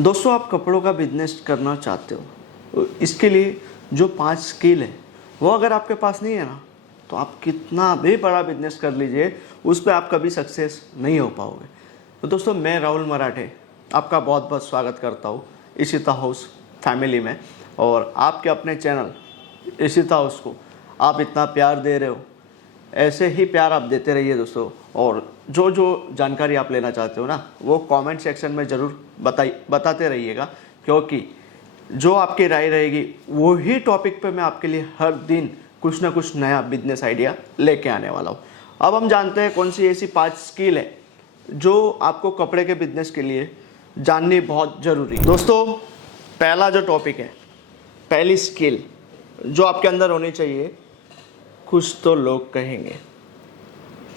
दोस्तों, आप कपड़ों का बिजनेस करना चाहते हो तो इसके लिए जो 5 स्किल है वो अगर आपके पास नहीं है ना, तो आप कितना भी बड़ा बिजनेस कर लीजिए, उस पर आप कभी सक्सेस नहीं हो पाओगे। तो दोस्तों, मैं राहुल मराठे आपका बहुत बहुत स्वागत करता हूँ इशिता हाउस फैमिली में। और आपके अपने चैनल इशिता हाउस को आप इतना प्यार दे रहे हो, ऐसे ही प्यार आप देते रहिए दोस्तों। और जो जो जानकारी आप लेना चाहते हो ना, वो कमेंट सेक्शन में ज़रूर बताते रहिएगा, क्योंकि जो आपकी राय रहेगी वही टॉपिक पे मैं आपके लिए हर दिन कुछ ना कुछ नया बिजनेस आइडिया लेके आने वाला हूँ। अब हम जानते हैं कौन सी ऐसी 5 स्किल है जो आपको कपड़े के बिजनेस के लिए जाननी बहुत ज़रूरी है। दोस्तों, पहला जो टॉपिक है, पहली स्किल जो आपके अंदर होनी चाहिए, कुछ तो लोग कहेंगे।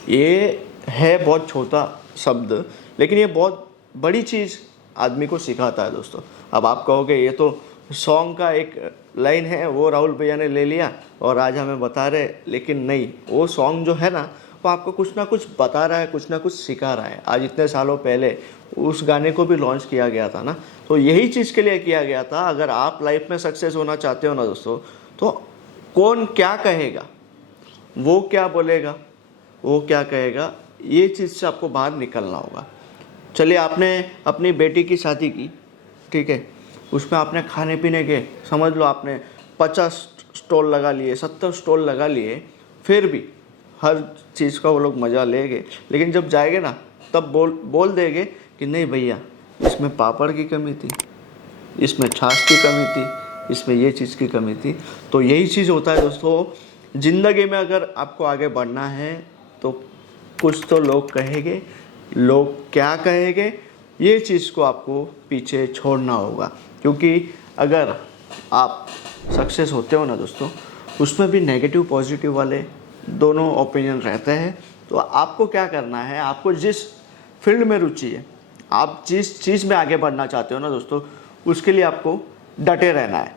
ये है बहुत छोटा शब्द, लेकिन ये बहुत बड़ी चीज़ आदमी को सिखाता है दोस्तों। अब आप कहोगे ये तो सॉन्ग का एक लाइन है, वो राहुल भैया ने ले लिया और आज हमें बता रहे, लेकिन नहीं, वो सॉन्ग जो है ना, वो आपको कुछ ना कुछ बता रहा है, कुछ ना कुछ सिखा रहा है। आज इतने सालों पहले उस गाने को भी लॉन्च किया गया था ना, तो यही चीज़ के लिए किया गया था। अगर आप लाइफ में सक्सेस होना चाहते हो ना दोस्तों, तो कौन क्या कहेगा, वो क्या बोलेगा, वो क्या कहेगा, ये चीज़ से आपको बाहर निकलना होगा। चलिए, आपने अपनी बेटी की शादी की, ठीक है, उसमें आपने खाने पीने के समझ लो आपने 50 स्टॉल लगा लिए, 70 स्टॉल लगा लिए, फिर भी हर चीज़ का वो लोग मज़ा लेंगे। लेकिन जब जाएंगे ना, तब बोल देंगे कि नहीं भैया, इसमें पापड़ की कमी थी, इसमें छाछ की कमी थी, इसमें ये चीज़ की कमी थी। तो यही चीज़ होता है दोस्तों, ज़िंदगी में अगर आपको आगे बढ़ना है तो कुछ तो लोग कहेंगे, लोग क्या कहेंगे, ये चीज़ को आपको पीछे छोड़ना होगा। क्योंकि अगर आप सक्सेस होते हो ना दोस्तों, उसमें भी नेगेटिव पॉजिटिव वाले दोनों ओपिनियन रहते हैं। तो आपको क्या करना है, आपको जिस फील्ड में रुचि है, आप जिस चीज़ में आगे बढ़ना चाहते हो ना दोस्तों, उसके लिए आपको डटे रहना है।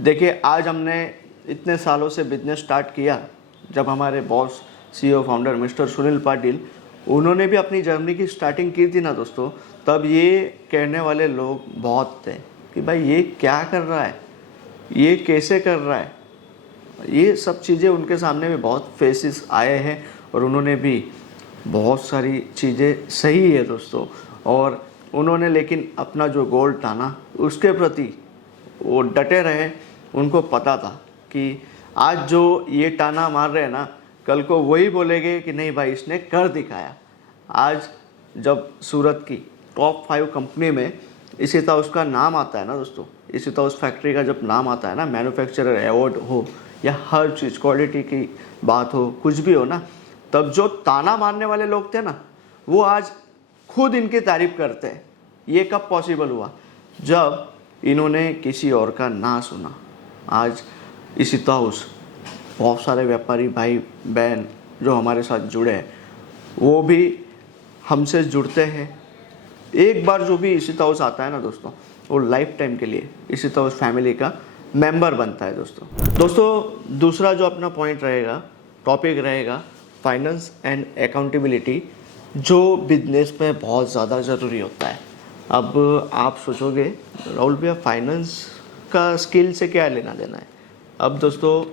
देखिए, आज हमने इतने सालों से बिजनेस स्टार्ट किया, जब हमारे boss CEO founder mister Sunil Patil, उन्होंने भी अपनी जर्नी की स्टार्टिंग की थी ना दोस्तों, तब ये कहने वाले लोग बहुत थे कि भाई ये क्या कर रहा है, ये कैसे कर रहा है। ये सब चीज़ें उनके सामने भी बहुत फेसेस आए हैं और उन्होंने भी बहुत सारी चीज़ें सही है दोस्तों। और उन्होंने लेकिन अपना जो गोल था ना, उसके प्रति वो डटे रहे। उनको पता था कि आज जो ये टाना मार रहे हैं ना, कल को वही बोलेंगे कि नहीं भाई, इसने कर दिखाया। आज जब सूरत की टॉप 5 कंपनी में इशिता हाउस का नाम आता है ना दोस्तों, इशिता हाउस फैक्ट्री का जब नाम आता है ना, मैन्युफैक्चरर अवार्ड हो या हर चीज़ क्वालिटी की बात हो, कुछ भी हो ना, तब जो ताना मारने वाले लोग थे ना, वो आज खुद इनकी तारीफ करते हैं। ये कब पॉसिबल हुआ? जब इन्होंने किसी और का ना सुना। आज इशिता हाउस, बहुत सारे व्यापारी भाई बहन जो हमारे साथ जुड़े हैं, वो भी हमसे जुड़ते हैं। एक बार जो भी इशिता हाउस आता है ना दोस्तों, वो लाइफ टाइम के लिए इशिता हाउस फैमिली का मेंबर बनता है दोस्तों। दूसरा जो अपना पॉइंट रहेगा, टॉपिक रहेगा, फाइनेंस एंड अकाउंटेबिलिटी, जो बिजनेस में बहुत ज़्यादा ज़रूरी होता है। अब आप सोचोगे राहुल भैया, फाइनेंस का स्किल से क्या लेना देना है? अब दोस्तों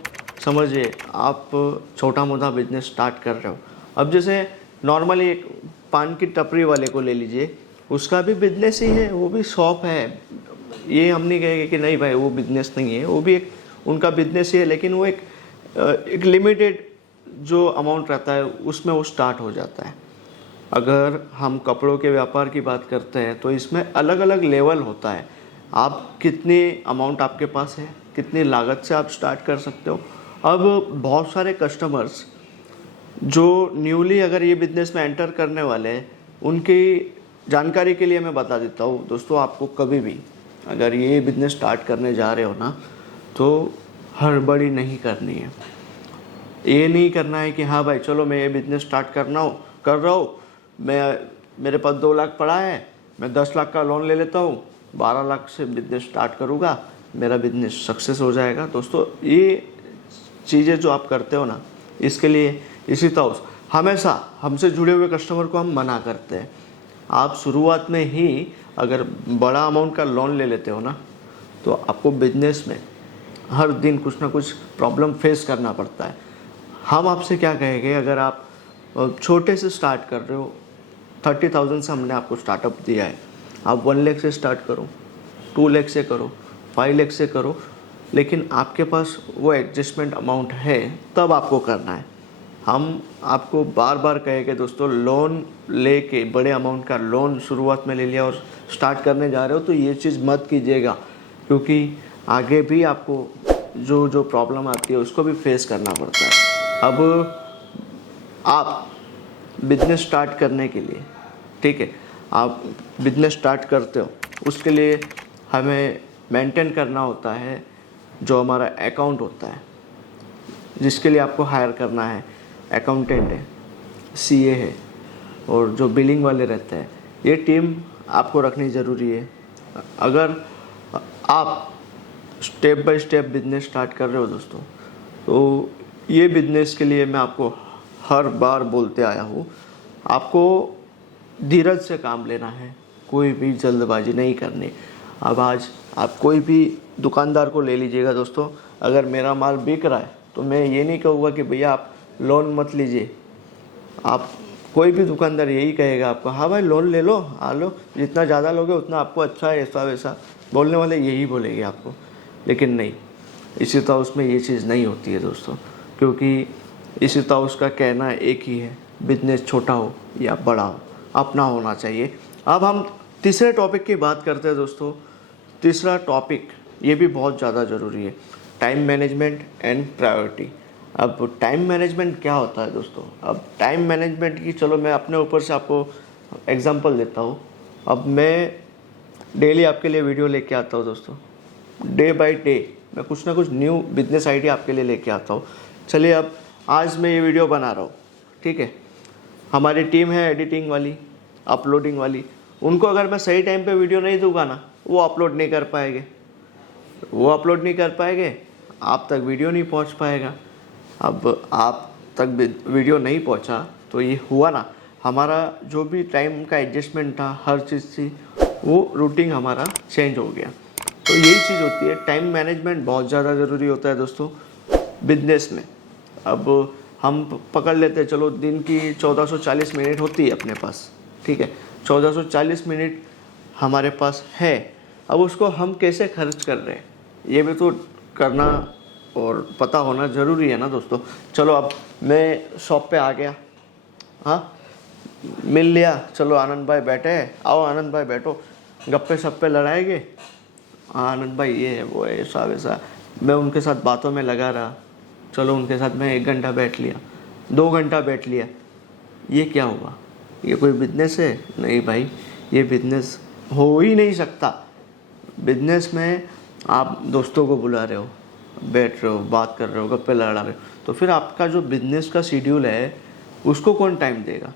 समझिए, आप छोटा मोटा बिजनेस स्टार्ट कर रहे हो। अब जैसे नॉर्मली एक पान की टपरी वाले को ले लीजिए, उसका भी बिजनेस ही है, वो भी शॉप है। ये हम नहीं कहेंगे कि नहीं भाई वो बिजनेस नहीं है, वो भी एक उनका बिजनेस ही है, लेकिन वो एक लिमिटेड जो अमाउंट रहता है उसमें वो स्टार्ट हो जाता है। अगर हम कपड़ों के व्यापार की बात करते हैं तो इसमें अलग अलग लेवल होता है। आप कितनी अमाउंट आपके पास है, कितनी लागत से आप स्टार्ट कर सकते हो। अब बहुत सारे कस्टमर्स जो न्यूली अगर ये बिज़नेस में एंटर करने वाले हैं, उनकी जानकारी के लिए मैं बता देता हूँ दोस्तों, आपको कभी भी अगर ये बिज़नेस स्टार्ट करने जा रहे हो ना, तो हड़बड़ी नहीं करनी है। ये नहीं करना है कि हाँ भाई चलो मैं ये बिज़नेस स्टार्ट कर रहा हूँ, मेरे पास 2 लाख पड़ा है, मैं 10 लाख का लोन ले लेता हूँ, 12 लाख से बिज़नेस स्टार्ट करूँगा, मेरा बिज़नेस सक्सेस हो जाएगा। दोस्तों, ये चीज़ें जो आप करते हो ना, इसके लिए इशिता हाउस हमेशा हमसे जुड़े हुए कस्टमर को हम मना करते हैं। आप शुरुआत में ही अगर बड़ा अमाउंट का लोन ले लेते हो ना, तो आपको बिजनेस में हर दिन कुछ ना कुछ प्रॉब्लम फेस करना पड़ता है। हम आपसे क्या कहेंगे, अगर आप छोटे से स्टार्ट कर रहे हो, 30,000 से हमने आपको स्टार्टअप दिया है, आप 1 लाख से स्टार्ट करो, 2 लाख से करो, 5 लाख से करो, लेकिन आपके पास वो एडजस्टमेंट अमाउंट है तब आपको करना है। हम आपको बार बार कहेंगे दोस्तों, लोन लेके बड़े अमाउंट का लोन शुरुआत में ले लिया और स्टार्ट करने जा रहे हो तो ये चीज़ मत कीजिएगा, क्योंकि आगे भी आपको जो प्रॉब्लम आती है उसको भी फेस करना पड़ता है। अब आप बिजनेस स्टार्ट करने के लिए, ठीक है, आप बिजनेस स्टार्ट करते हो, उसके लिए हमें मेंटेन करना होता है जो हमारा अकाउंट होता है, जिसके लिए आपको हायर करना है। अकाउंटेंट है, सीए है, और जो बिलिंग वाले रहते हैं, ये टीम आपको रखनी ज़रूरी है। अगर आप step by step business start कर रहे हो दोस्तों, तो ये बिजनेस के लिए मैं आपको हर बार बोलते आया हूँ, आपको धीरज से काम लेना है, कोई भी जल्दबाजी नहीं करनी। अब आज आप कोई भी दुकानदार को ले लीजिएगा दोस्तों, अगर मेरा माल बिक रहा है तो मैं ये नहीं कहूँगा कि भैया आप लोन मत लीजिए। आप कोई भी दुकानदार यही कहेगा आपको, हाँ भाई लोन ले लो, आ लो, जितना ज़्यादा लोगे उतना आपको अच्छा है, ऐसा वैसा बोलने वाले यही बोलेंगे आपको। लेकिन नहीं, इसी हाउस में ये चीज़ नहीं होती है दोस्तों, क्योंकि इसी हाउस का कहना एक ही है, बिजनेस छोटा हो या बड़ा हो, अपना होना चाहिए। अब हम तीसरे टॉपिक की बात करते हैं दोस्तों। तीसरा टॉपिक ये भी बहुत ज़्यादा ज़रूरी है, टाइम मैनेजमेंट एंड प्रायोरिटी। अब टाइम मैनेजमेंट क्या होता है दोस्तों? अब टाइम मैनेजमेंट की चलो मैं अपने ऊपर से आपको एग्जांपल देता हूँ। अब मैं डेली आपके लिए वीडियो लेके आता हूँ दोस्तों, डे बाय डे मैं कुछ ना कुछ न्यू बिजनेस आइडिया आपके लिए लेके आता हूँ। चलिए अब आज मैं ये वीडियो बना रहा हूँ, ठीक है, हमारी टीम है एडिटिंग वाली, अपलोडिंग वाली, उनको अगर मैं सही टाइम पे वीडियो नहीं दूंगा ना, वो अपलोड नहीं कर पाएंगे, आप तक वीडियो नहीं पहुंच पाएगा। अब आप तक वीडियो नहीं पहुंचा तो ये हुआ ना, हमारा जो भी टाइम का एडजस्टमेंट था, हर चीज़ थी, वो रूटीन हमारा चेंज हो गया। तो यही चीज़ होती है, टाइम मैनेजमेंट बहुत ज़्यादा ज़रूरी होता है दोस्तों बिजनेस में। अब हम पकड़ लेते हैं, चलो दिन की 1440 मिनट होती है अपने पास, ठीक है, 1440 मिनट हमारे पास है। अब उसको हम कैसे खर्च कर रहे हैं ये भी तो करना और पता होना ज़रूरी है ना दोस्तों। चलो अब मैं शॉप पे आ गया, हाँ मिल लिया, चलो आनंद भाई बैठे हैं, आओ आनंद भाई बैठो, गप्पे शप्पे लड़ाएंगे, हाँ आनंद भाई ये है वो है ऐसा वैसा, मैं उनके साथ बातों में लगा रहा, चलो उनके साथ मैं 1 घंटा बैठ लिया, 2 घंटा बैठ लिया, ये क्या हुआ? ये कोई बिजनेस है? नहीं भाई, ये बिजनेस हो ही नहीं सकता। बिजनेस में आप दोस्तों को बुला रहे हो, बैठ रहे हो, बात कर रहे हो, गप्पे लड़ा रहे हो, तो फिर आपका जो बिजनेस का शेड्यूल है उसको कौन टाइम देगा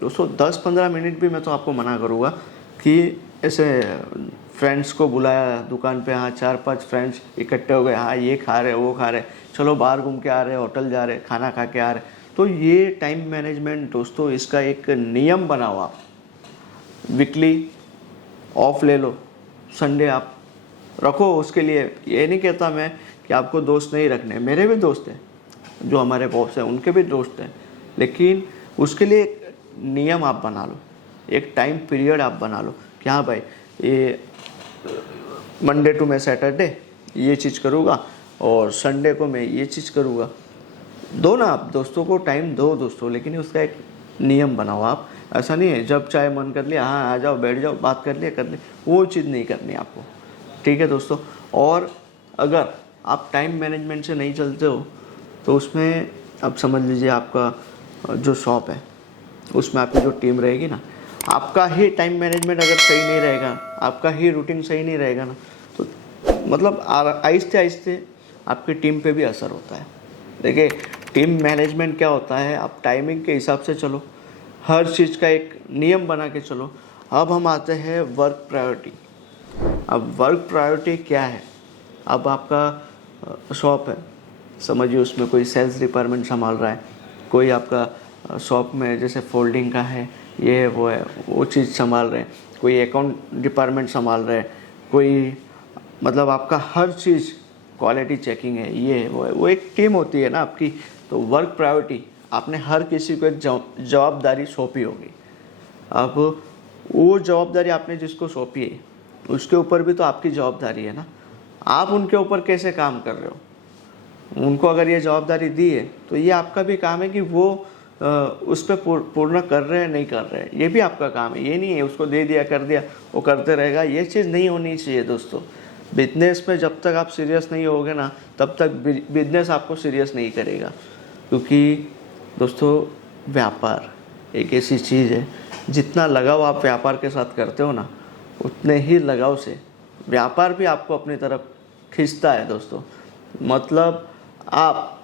दोस्तों? 10-15 मिनट भी मैं तो आपको मना करूँगा कि ऐसे फ्रेंड्स को बुलाया दुकान पे, हाँ 4-5 फ्रेंड्स इकट्ठे हो गए, हाँ ये खा रहे वो खा रहे, चलो बाहर घूम के आ रहे, होटल जा रहे, खाना खा के आ रहे, तो ये टाइम मैनेजमेंट दोस्तों, इसका एक नियम बनाओ आप। वीकली ऑफ ले लो, संडे आप रखो उसके लिए। ये नहीं कहता मैं कि आपको दोस्त नहीं रखने, मेरे भी दोस्त हैं जो हमारे बॉस हैं, उनके भी दोस्त हैं, लेकिन उसके लिए एक नियम आप बना लो, एक टाइम पीरियड आप बना लो कि हाँ भाई ये मंडे टू मैं सैटरडे ये चीज़ करूँगा और संडे को मैं ये चीज़ करूँगा। दो ना, आप दोस्तों को टाइम दो दोस्तों, लेकिन उसका एक नियम बनाओ आप। ऐसा नहीं है जब चाहे मन कर लिया, हाँ आ जाओ बैठ जाओ, बात कर लिया, वो चीज़ नहीं करनी आपको, ठीक है दोस्तों। और अगर आप टाइम मैनेजमेंट से नहीं चलते हो तो उसमें अब समझ लीजिए आपका जो शॉप है उसमें आपकी जो टीम रहेगी ना, आपका ही टाइम मैनेजमेंट अगर सही नहीं रहेगा, आपका ही रूटीन सही नहीं रहेगा ना, तो मतलब आहिस्ते आहिस्ते आपकी टीम पे भी असर होता है। देखिए टीम मैनेजमेंट क्या होता है, आप टाइमिंग के हिसाब से चलो, हर चीज़ का एक नियम बना के चलो। अब हम आते हैं वर्क प्रायोरिटी। अब वर्क प्रायोरिटी क्या है? अब आपका शॉप है, समझिए उसमें कोई सेल्स डिपार्टमेंट संभाल रहा है, कोई आपका शॉप में जैसे फोल्डिंग का है ये है वो है, वो चीज़ संभाल रहे हैं, कोई अकाउंट डिपार्टमेंट संभाल रहे हैं, कोई मतलब आपका हर चीज़ क्वालिटी चेकिंग है, ये है वो है, वो एक टीम होती है ना आपकी। तो वर्क प्रायोरिटी आपने हर किसी को एक जवाबदारी सौंपी होगी। अब वो जवाबदारी आपने जिसको सौंपी है उसके ऊपर भी तो आपकी जवाबदारी है ना, आप उनके ऊपर कैसे काम कर रहे हो। उनको अगर ये जवाबदारी दी है तो ये आपका भी काम है कि वो उस पर पूर्ण कर रहे हैं नहीं कर रहे हैं, ये भी आपका काम है। ये नहीं है उसको दे दिया कर दिया वो करते रहेगा, ये चीज़ नहीं होनी चाहिए दोस्तों। बिजनेस में जब तक आप सीरियस नहीं होगे ना तब तक बिजनेस आपको सीरियस नहीं करेगा। क्योंकि दोस्तों व्यापार एक ऐसी चीज़ है, जितना लगाव आप व्यापार के साथ करते हो ना उतने ही लगाव से व्यापार भी आपको अपनी तरफ खींचता है दोस्तों। मतलब आप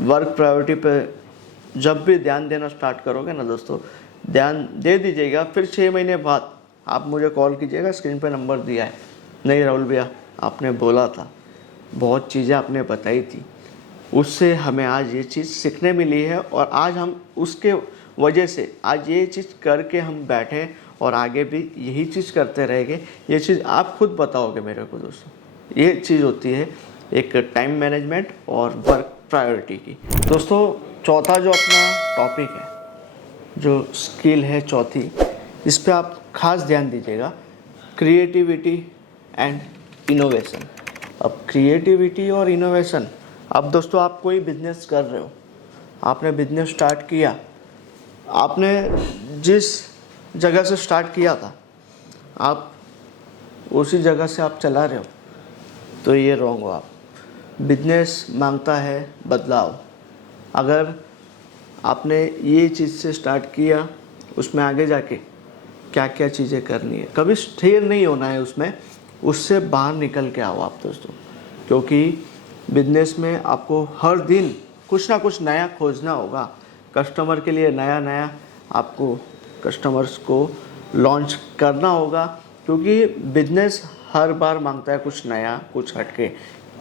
वर्क प्रायोरिटी पे जब भी ध्यान देना स्टार्ट करोगे ना दोस्तों, ध्यान दे दीजिएगा, फिर 6 महीने बाद आप मुझे कॉल कीजिएगा, स्क्रीन पे नंबर दिया है। नहीं राहुल भैया आपने बोला था, बहुत चीज़ें आपने बताई थी, उससे हमें आज ये चीज़ सीखने मिली है और आज हम उसके वजह से आज ये चीज़ करके हम बैठे और आगे भी यही चीज़ करते रहेंगे। ये चीज़ आप खुद बताओगे मेरे को दोस्तों। ये चीज़ होती है एक टाइम मैनेजमेंट और वर्क प्रायोरिटी की। दोस्तों चौथा जो अपना टॉपिक है, जो स्किल है चौथी, इस पे आप खास ध्यान दीजिएगा, क्रिएटिविटी एंड इनोवेशन। अब क्रिएटिविटी और इनोवेशन, अब दोस्तों आप कोई बिजनेस कर रहे हो, आपने बिजनेस स्टार्ट किया, आपने जिस जगह से स्टार्ट किया था आप उसी जगह से आप चला रहे हो, तो ये रॉन्ग हो। आप बिजनेस मांगता है बदलाव। अगर आपने ये चीज़ से स्टार्ट किया, उसमें आगे जाके क्या क्या चीज़ें करनी है, कभी स्थिर नहीं होना है उसमें, उससे बाहर निकल के आओ आप दोस्तों। क्योंकि बिजनेस में आपको हर दिन कुछ ना कुछ नया खोजना होगा, कस्टमर के लिए नया नया आपको कस्टमर्स को लॉन्च करना होगा। क्योंकि बिजनेस हर बार मांगता है कुछ नया, कुछ हटके।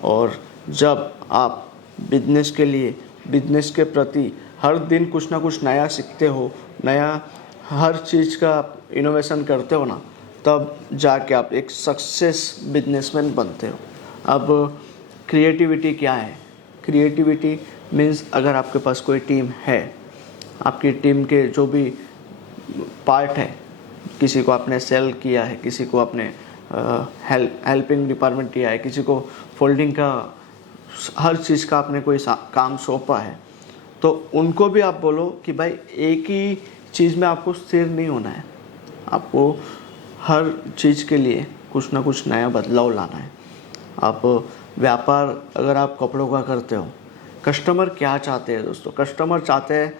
और जब आप बिजनेस के लिए, बिजनेस के प्रति हर दिन कुछ ना कुछ नया सीखते हो, नया हर चीज़ का इनोवेशन करते हो ना, तब जाके आप एक सक्सेस बिजनेसमैन बनते हो। अब क्रिएटिविटी क्या है? क्रिएटिविटी मीन्स अगर आपके पास कोई टीम है, आपकी टीम के जो भी पार्ट है, किसी को आपने सेल किया है, किसी को आपने हेल्पिंग डिपार्टमेंट दिया है, किसी को फोल्डिंग का हर चीज़ का आपने कोई काम सौंपा है, तो उनको भी आप बोलो कि भाई एक ही चीज़ में आपको स्थिर नहीं होना है, आपको हर चीज़ के लिए कुछ ना कुछ नया बदलाव लाना है। आप व्यापार अगर आप कपड़ों का करते हो, कस्टमर क्या चाहते हैं दोस्तों? कस्टमर चाहते हैं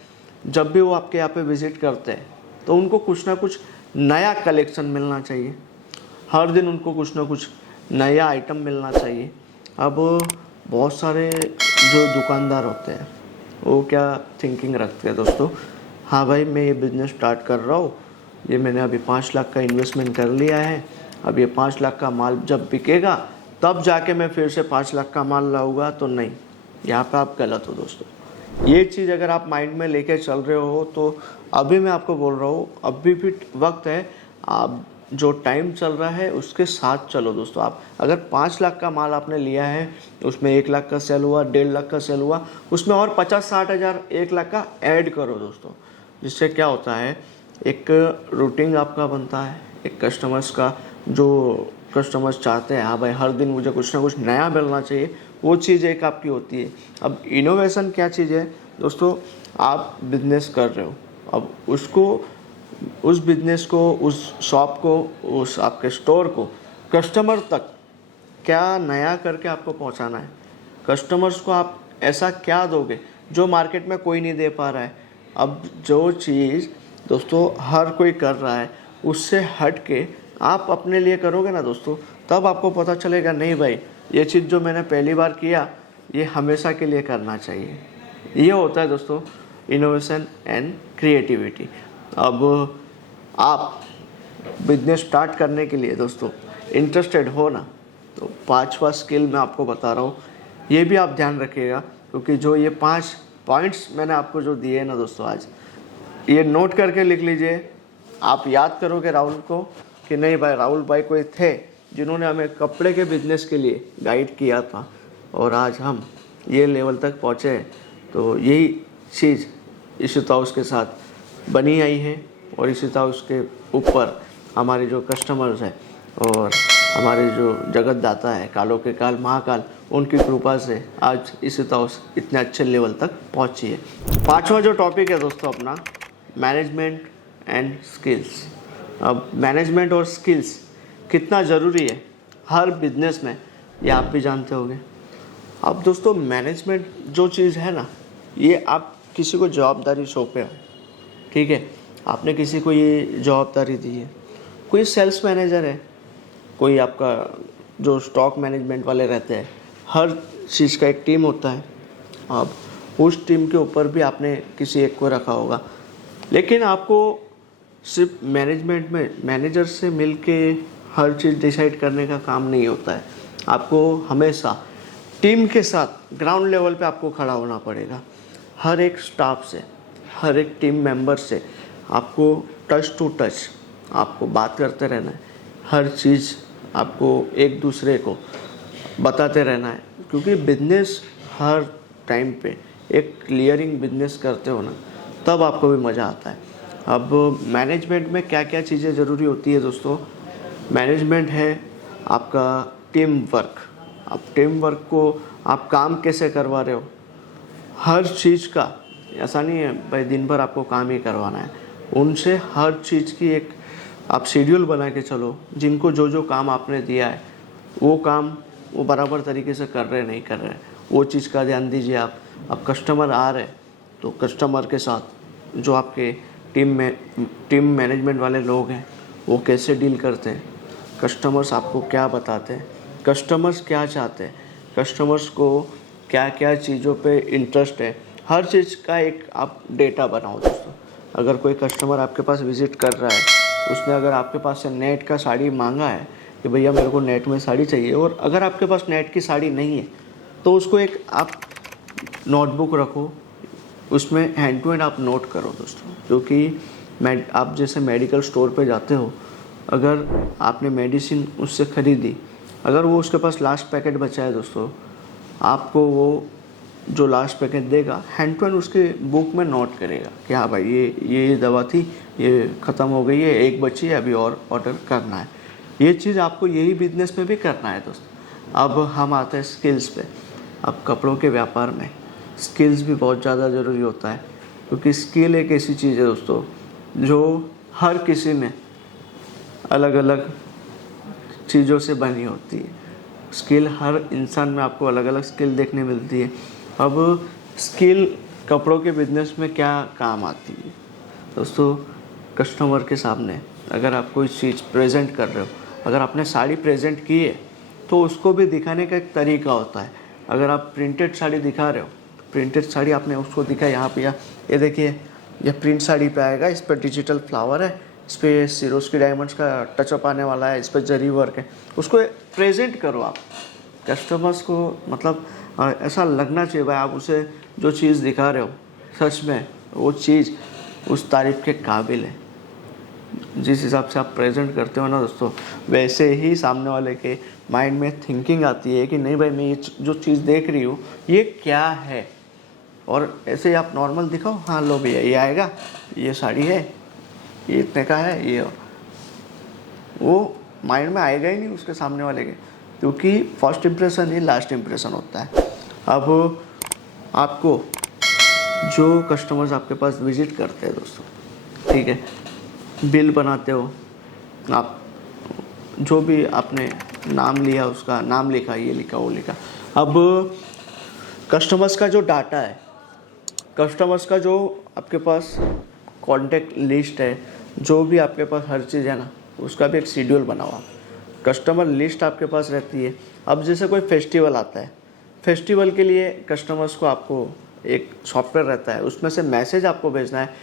जब भी वो आपके यहाँ पे विज़िट करते हैं तो उनको कुछ ना कुछ नया कलेक्शन मिलना चाहिए, हर दिन उनको कुछ ना कुछ नया आइटम मिलना चाहिए। अब बहुत सारे जो दुकानदार होते हैं वो क्या थिंकिंग रखते हैं दोस्तों, हाँ भाई मैं ये बिज़नेस स्टार्ट कर रहा हूँ, ये मैंने अभी 5 लाख का इन्वेस्टमेंट कर लिया है, अब ये 5 लाख का माल जब बिकेगा तब जाके मैं फिर से 5 लाख का माल लाऊंगा। तो नहीं, यहाँ पे आप गलत हो दोस्तों। ये चीज़ अगर आप माइंड में लेके चल रहे हो तो अभी मैं आपको बोल रहा हूँ, अभी भी वक्त है, आप जो टाइम चल रहा है उसके साथ चलो दोस्तों। आप अगर 5 लाख का माल आपने लिया है, उसमें 1 लाख का सेल हुआ, 1.5 लाख का सेल हुआ, उसमें और 50-60 हज़ार 1 लाख का ऐड करो दोस्तों। जिससे क्या होता है, एक रूटीन आपका बनता है, एक कस्टमर्स का जो कस्टमर्स चाहते हैं, हाँ भाई हर दिन मुझे कुछ ना कुछ नया मिलना चाहिए, वो चीज़ एक आपकी होती है। अब इनोवेशन क्या चीज़ है दोस्तों? आप बिजनेस कर रहे हो, अब उसको, उस बिजनेस को, उस शॉप को, उस आपके स्टोर को कस्टमर तक क्या नया करके आपको पहुंचाना है। कस्टमर्स को आप ऐसा क्या दोगे जो मार्केट में कोई नहीं दे पा रहा है। अब जो चीज़ दोस्तों हर कोई कर रहा है उससे हट के आप अपने लिए करोगे ना दोस्तों, तब आपको पता चलेगा नहीं भाई ये चीज़ जो मैंने पहली बार किया ये हमेशा के लिए करना चाहिए। ये होता है दोस्तों इनोवेशन एंड क्रिएटिविटी। अब आप बिजनेस स्टार्ट करने के लिए दोस्तों इंटरेस्टेड हो ना, तो 5वां स्किल मैं आपको बता रहा हूँ, ये भी आप ध्यान रखिएगा। क्योंकि जो ये 5 पॉइंट्स मैंने आपको जो दिए ना दोस्तों आज, ये नोट करके लिख लीजिए। आप याद करोगे राहुल को कि नहीं भाई, राहुल भाई कोई थे जिन्होंने हमें कपड़े के बिजनेस के लिए गाइड किया था और आज हम ये लेवल तक पहुँचे। तो यही चीज़ इशिता हाउस के साथ बनी आई है और इशिता हाउस के ऊपर हमारे जो कस्टमर्स हैं और हमारे जो जगत दाता है, कालों के काल महाकाल, उनकी कृपा से आज इशिता हाउस इतने अच्छे लेवल तक पहुंची है। पांचवा जो टॉपिक है दोस्तों अपना, मैनेजमेंट एंड स्किल्स। अब मैनेजमेंट और स्किल्स कितना ज़रूरी है हर बिजनेस में, ये आप भी जानते होंगे। अब दोस्तों मैनेजमेंट जो चीज़ है ना, ये आप किसी को जवाबदारी सौंपे हो, ठीक है, आपने किसी को ये जवाबदारी दी है, कोई सेल्स मैनेजर है, कोई आपका जो स्टॉक मैनेजमेंट वाले रहते हैं, हर चीज़ का एक टीम होता है। अब उस टीम के ऊपर भी आपने किसी एक को रखा होगा, लेकिन आपको सिर्फ मैनेजमेंट में मैनेजर से मिल के हर चीज़ डिसाइड करने का काम नहीं होता है। आपको हमेशा टीम के साथ ग्राउंड लेवल पे आपको खड़ा होना पड़ेगा। हर एक स्टाफ से, हर एक टीम मेंबर से आपको टच टू टच आपको बात करते रहना है। हर चीज़ आपको एक दूसरे को बताते रहना है, क्योंकि बिजनेस हर टाइम पे एक क्लियरिंग बिजनेस करते हो ना, तब आपको भी मज़ा आता है। अब मैनेजमेंट में क्या क्या चीज़ें ज़रूरी होती है दोस्तों? मैनेजमेंट है आपका टीम वर्क। आप टीम वर्क को आप काम कैसे करवा रहे हो, हर चीज़ का ऐसा नहीं है भाई दिन भर आपको काम ही करवाना है। उनसे हर चीज़ की एक आप शेड्यूल बना के चलो, जिनको जो जो काम आपने दिया है वो काम वो बराबर तरीके से कर रहे नहीं कर रहे, वो चीज़ का ध्यान दीजिए आप। अब कस्टमर आ रहे तो कस्टमर के साथ जो आपके टीम मैनेजमेंट वाले लोग हैं वो कैसे डील करते हैं, कस्टमर्स आपको क्या बताते हैं, कस्टमर्स क्या चाहते हैं, कस्टमर्स को क्या क्या चीज़ों पे इंटरेस्ट है, हर चीज़ का एक आप डेटा बनाओ दोस्तों। अगर कोई कस्टमर आपके पास विज़िट कर रहा है, उसने अगर आपके पास से नेट का साड़ी मांगा है कि भैया मेरे को नेट में साड़ी चाहिए, और अगर आपके पास नेट की साड़ी नहीं है तो उसको एक आप नोटबुक रखो, उसमें हैंड टू हैंड आप नोट करो दोस्तों। क्योंकि आप जैसे मेडिकल स्टोर पे जाते हो, अगर आपने मेडिसिन उससे ख़रीदी, अगर वो उसके पास लास्ट पैकेट बचा है दोस्तों, आपको वो जो लास्ट पैकेट देगा हैंड टू हैंड उसके बुक में नोट करेगा कि हाँ भाई ये दवा थी, ये ख़त्म हो गई है, एक बची है, अभी और ऑर्डर करना है। ये चीज़ आपको यही बिजनेस में भी करना है दोस्तों। अब हम आते हैं स्किल्स पे। अब कपड़ों के व्यापार में स्किल्स भी बहुत ज़्यादा ज़रूरी होता है, क्योंकि स्किल एक ऐसी चीज़ है दोस्तों जो हर किसी में अलग अलग चीज़ों से बनी होती है। स्किल हर इंसान में आपको अलग अलग स्किल देखने मिलती है। अब स्किल कपड़ों के बिजनेस में क्या काम आती है दोस्तों? कस्टमर के सामने अगर आप कोई चीज़ प्रेजेंट कर रहे हो, अगर आपने साड़ी प्रेजेंट की है तो उसको भी दिखाने का एक तरीका होता है। अगर आप प्रिंटेड साड़ी दिखा रहे हो, प्रिंटेड साड़ी आपने उसको दिखा, यहाँ पे ये देखिए, ये प्रिंट साड़ी पे आएगा, इस पर डिजिटल फ्लावर है, इस पर सिरोस्की डायमंड्स का टचअप आने वाला है, इस पर जरी वर्क है, उसको प्रेजेंट करो आप कस्टमर्स को। मतलब ऐसा लगना चाहिए भाई आप उसे जो चीज़ दिखा रहे हो सच में वो चीज़ उस तारीफ के काबिल है। जिस हिसाब से आप प्रेजेंट करते हो ना दोस्तों, वैसे ही सामने वाले के माइंड में थिंकिंग आती है कि नहीं भाई, मैं ये जो चीज़ देख रही हूँ ये क्या है। और ऐसे ही आप नॉर्मल दिखाओ, हाँ लो भैया ये आएगा, ये साड़ी है, ये इतने का है, ये वो माइंड में आएगा ही नहीं उसके सामने वाले के, क्योंकि फर्स्ट इम्प्रेशन ही लास्ट इम्प्रेशन होता है। अब आपको जो कस्टमर्स आपके पास विजिट करते हैं दोस्तों, ठीक है, बिल बनाते हो आप, जो भी आपने नाम लिया उसका नाम लिखा, ये लिखा वो लिखा। अब कस्टमर्स का जो डाटा है, कस्टमर्स का जो आपके पास कॉन्टेक्ट लिस्ट है, जो भी आपके पास हर चीज़ है ना, उसका भी एक शेड्यूल बनाओ आप। कस्टमर लिस्ट आपके पास रहती है। अब जैसे कोई फेस्टिवल आता है, फेस्टिवल के लिए कस्टमर्स को आपको एक सॉफ्टवेयर रहता है, उसमें से मैसेज आपको भेजना है।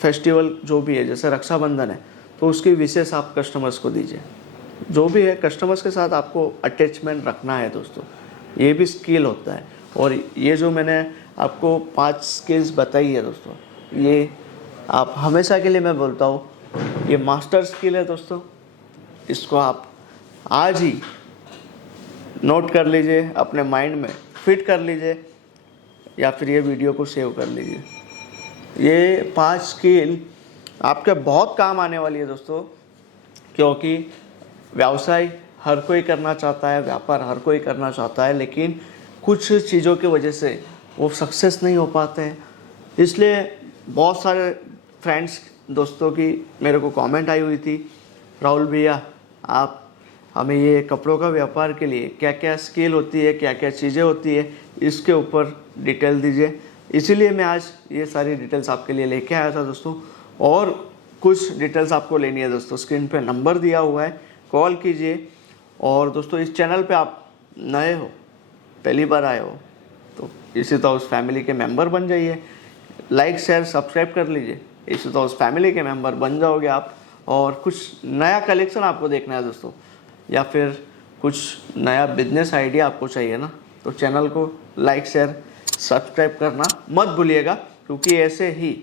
फेस्टिवल जो भी है, जैसे रक्षाबंधन है, तो उसकी विशेष आप कस्टमर्स को दीजिए। जो भी है कस्टमर्स के साथ आपको अटैचमेंट रखना है दोस्तों, ये भी स्किल होता है। और ये जो मैंने आपको 5 स्किल्स बताई है दोस्तों, ये आप हमेशा के लिए मैं बोलता हूँ ये मास्टर स्किल है दोस्तों, इसको आप आज ही नोट कर लीजिए, अपने माइंड में फिट कर लीजिए, या फिर ये वीडियो को सेव कर लीजिए। ये 5 स्किल आपके बहुत काम आने वाली है दोस्तों, क्योंकि व्यवसाय हर कोई करना चाहता है, व्यापार हर कोई करना चाहता है, लेकिन कुछ चीज़ों की वजह से वो सक्सेस नहीं हो पाते हैं। इसलिए बहुत सारे फ्रेंड्स दोस्तों की मेरे को कमेंट आई हुई थी, राहुल भैया आप हमें ये कपड़ों का व्यापार के लिए क्या क्या स्किल होती है, क्या क्या चीज़ें होती है, इसके ऊपर डिटेल दीजिए। इसीलिए मैं आज ये सारी डिटेल्स आपके लिए लेके आया था दोस्तों। और कुछ डिटेल्स आपको लेनी है दोस्तों, स्क्रीन पे नंबर दिया हुआ है, कॉल कीजिए। और दोस्तों इस चैनल पे आप नए हो, पहली बार आए हो, तो इसी तो उस फैमिली के मेंबर बन जाइए, लाइक शेयर सब्सक्राइब कर लीजिए, इसी तो उस फैमिली के मेंबर बन जाओगे आप। और कुछ नया कलेक्शन आपको देखना है दोस्तों, या फिर कुछ नया बिजनेस आइडिया आपको चाहिए ना, तो चैनल को लाइक शेयर सब्सक्राइब करना मत भूलिएगा, क्योंकि ऐसे ही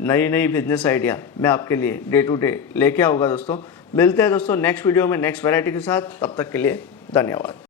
नई नई बिजनेस आइडिया मैं आपके लिए डे टू डे लेके आऊँगा दोस्तों। मिलते हैं दोस्तों नेक्स्ट वीडियो में नेक्स्ट वैरायटी के साथ, तब तक के लिए धन्यवाद।